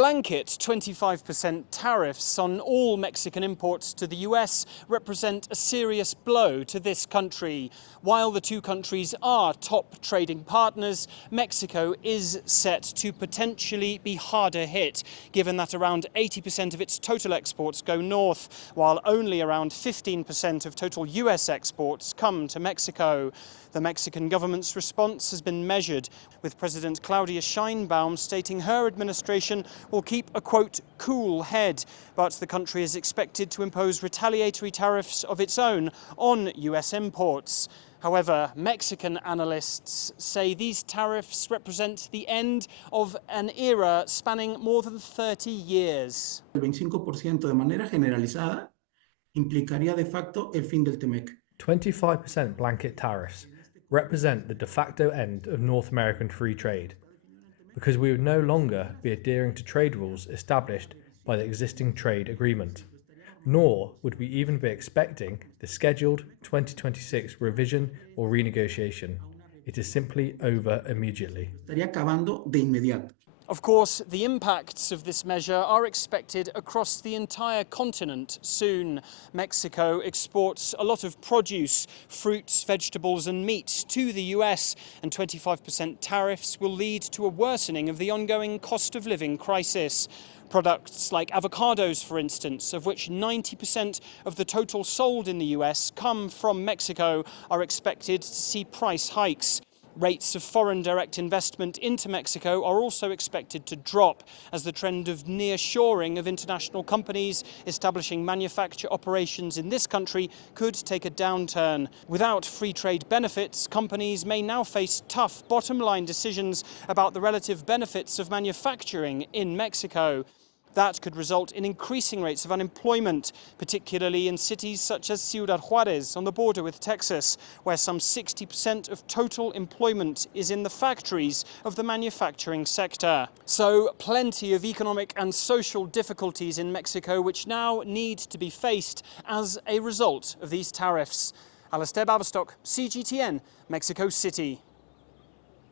Blanket 25% tariffs on all Mexican imports to the US represent a serious blow to this country. While the two countries are top trading partners, Mexico is set to potentially be harder hit, given that around 80% of its total exports go north, while only around 15% of total US exports come to Mexico. The Mexican government's response has been measured, with President Claudia Sheinbaum stating her administration will keep a, quote, cool head, but the country is expected to impose retaliatory tariffs of its own on US imports. However, Mexican analysts say these tariffs represent the end of an era spanning more than 30 years. El 25% de manera generalizada implicaría de facto el fin del TEMEC. 25% blanket tariffs represent the de facto end of North American free trade, because we would no longer be adhering to trade rules established by the existing trade agreement, nor would we even be expecting the scheduled 2026 revision or renegotiation. It is simply over immediately. Estaría acabando de inmediato. Of course, the impacts of this measure are expected across the entire continent soon. Mexico exports a lot of produce, fruits, vegetables and meat to the US, and 25% tariffs will lead to a worsening of the ongoing cost of living crisis. Products like avocados, for instance, of which 90% of the total sold in the US come from Mexico, are expected to see price hikes. Rates of foreign direct investment into Mexico are also expected to drop as the trend of nearshoring of international companies establishing manufacture operations in this country could take a downturn. Without free trade benefits, companies may now face tough bottom-line decisions about the relative benefits of manufacturing in Mexico. That could result in increasing rates of unemployment, particularly in cities such as Ciudad Juarez on the border with Texas, where some 60% of total employment is in the factories of the manufacturing sector. So plenty of economic and social difficulties in Mexico which now need to be faced as a result of these tariffs. Alasdair Baverstock, CGTN, Mexico City.